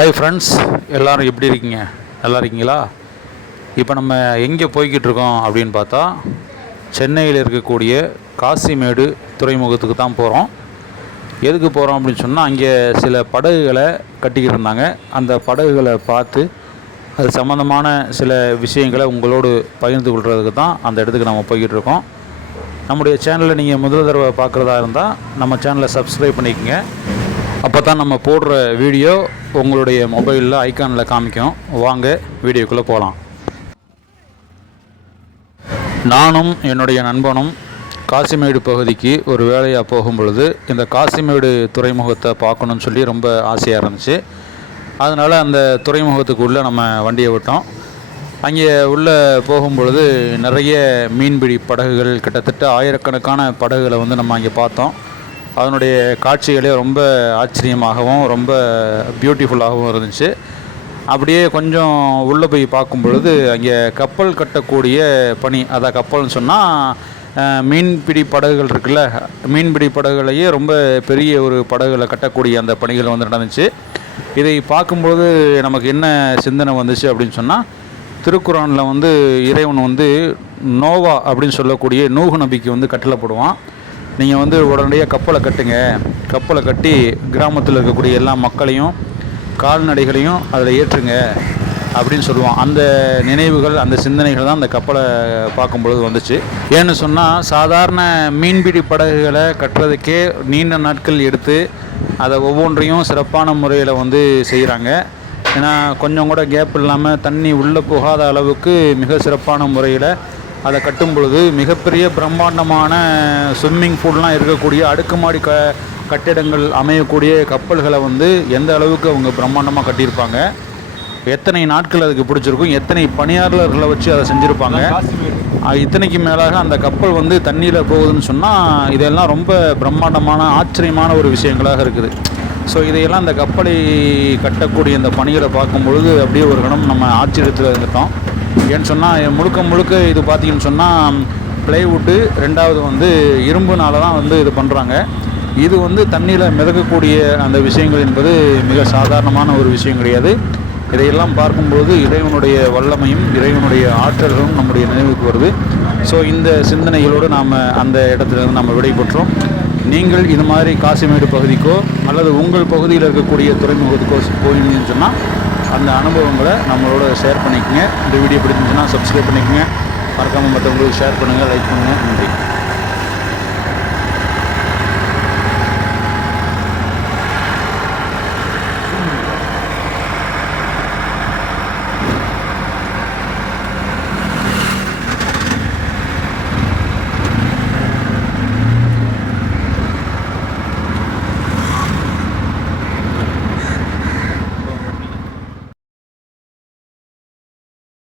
Hi friends எல்லோரும் எப்படி இருக்கீங்க? நல்லா இருக்கீங்களா? இப்போ நம்ம எங்கே போய்கிட்டு இருக்கோம் அப்படின்னு பார்த்தா சென்னையில் இருக்கக்கூடிய காசிமேடு துறைமுகத்துக்கு தான் போகிறோம் எதுக்கு போகிறோம் அப்படின்னு சொன்னால் அங்கே சில படகுகளை கட்டிக்கிட்டு இருந்தாங்க. அந்த படகுகளை பார்த்து அது சம்மந்தமான சில விஷயங்களை உங்களோடு பகிர்ந்து கொள்கிறதுக்கு தான் அந்த இடத்துக்கு நம்ம போய்கிட்டு இருக்கோம். நம்முடைய சேனலை நீங்கள் முதல் தடவை பார்க்குறதா இருந்தால் நம்ம சேனலை சப்ஸ்கிரைப் பண்ணிக்கோங்க. அப்போ தான் நம்ம போடுற வீடியோ உங்களுடைய மொபைலில் ஐக்கானில் காமிக்கும். வாங்க வீடியோக்குள்ளே போகலாம் நானும் என்னுடைய நண்பனும் காசிமேடு பகுதிக்கு ஒரு வேலையாக போகும் பொழுது இந்த காசிமேடு துறைமுகத்தை பார்க்கணுன்னு சொல்லி ரொம்ப ஆசையாக இருந்துச்சு. அதனால் அந்த துறைமுகத்துக்குள்ளே நம்ம வண்டியை விட்டோம். அங்கே உள்ளே போகும்பொழுது நிறைய மீன்பிடி படகுகள் கிட்டத்தட்ட ஆயிரக்கணக்கான படகுகளை வந்து நம்ம அங்கே பார்த்தோம். அதனுடைய காட்சிகளே ரொம்ப ஆச்சரியமாகவும் ரொம்ப பியூட்டிஃபுல்லாகவும் இருந்துச்சு. அப்படியே கொஞ்சம் உள்ளே போய் பார்க்கும் பொழுது அங்கே கப்பல் கட்டக்கூடிய பணி அதான் கப்பல்னு சொன்னால் மீன்பிடி படகுகள் இருக்குல்ல மீன்பிடி படகுகளையே ரொம்ப பெரிய ஒரு படகுகளை கட்டக்கூடிய அந்த பணிகள் வந்து நடந்துச்சு. இதை பார்க்கும்பொழுது நமக்கு என்ன சிந்தனை வந்துச்சு அப்படின்னு சொன்னால் திருக்குறானில் வந்து இறைவன் வந்து நோவா அப்படின்னு சொல்லக்கூடிய நூகு நபிக்கு வந்து கட்டளை போடுவான் நீங்கள் வந்து உடனடியாக கப்பலை கட்டுங்க. கப்பலை கட்டி கிராமத்தில் இருக்கக்கூடிய எல்லா மக்களையும் கால்நடைகளையும் அதில் ஏற்றுங்க அப்படின்னு சொல்லுவான் அந்த நினைவுகள் அந்த சிந்தனைகள் தான் அந்த கப்பலை பார்க்கும்பொழுது வந்துச்சு. ஏன்னு சொன்னால் சாதாரண மீன்பிடி படகுகளை கட்டுறதுக்கே நீண்ட நாட்கள் எடுத்து அதை ஒவ்வொன்றையும் சிறப்பான முறையில் வந்து செய்கிறாங்க ஏன்னா கொஞ்சம் கூட கேப் இல்லாமல் தண்ணி உள்ளே போகாத அளவுக்கு மிக சிறப்பான முறையில் அதை கட்டும் பொழுது மிகப்பெரிய பிரம்மாண்டமான ஸ்விம்மிங் பூல்லாம் இருக்கக்கூடிய அடுக்குமாடி க கட்டிடங்கள் அமையக்கூடிய கப்பல்களை வந்து எந்த அளவுக்கு அவங்க பிரம்மாண்டமாக கட்டியிருப்பாங்க? எத்தனை நாட்கள் அதுக்கு பிடிச்சிருக்கும்? எத்தனை பணியாளர்களை வச்சு அதை செஞ்சுருப்பாங்க? இத்தனைக்கு மேலாக அந்த கப்பல் வந்து தண்ணியில் போகுதுன்னு சொன்னால் இதெல்லாம் ரொம்ப பிரம்மாண்டமான ஆச்சரியமான ஒரு விஷயங்களாக இருக்குது. ஸோ இதையெல்லாம் அந்த கப்பலை கட்டக்கூடிய இந்த பணிகளை பார்க்கும் பொழுது அப்படியே ஒரு கணம் நம்ம ஆச்சரியத்தில் இருந்துட்டோம். ஏன்னு சொன்னால் முழுக்க முழுக்க இது பார்த்தீங்கன்னு சொன்னால் பிளைவுட்டு ரெண்டாவது வந்து இரும்புனால தான் வந்து இது பண்ணுறாங்க இது வந்து தண்ணியில் மிதக்கக்கூடிய அந்த விஷயங்கள் என்பது மிக சாதாரணமான ஒரு விஷயம் கிடையாது. இதையெல்லாம் பார்க்கும்போது இறைவனுடைய வல்லமையும் இறைவனுடைய ஆற்றல்களும் நம்முடைய நினைவுக்கு வருது. ஸோ இந்த சிந்தனைகளோடு நாம் அந்த இடத்துலேருந்து நம்ம விடைபெற்றோம். நீங்கள் இது மாதிரி காசிமேடு பகுதிக்கோ அல்லது உங்கள் பகுதியில் இருக்கக்கூடிய துறைமுகத்துக்கோ போயிருந்தீங்கன்னு சொன்னால் அந்த அனுபவங்களை நம்மளோட ஷேர் பண்ணிக்கங்க. இந்த வீடியோ பிடிச்சிருந்துச்சுன்னா சப்ஸ்கிரைப் பண்ணிக்கங்க. மறக்காமல் மற்றவங்களுக்கு ஷேர் பண்ணுங்கள் லைக் பண்ணுங்கள் நன்றி.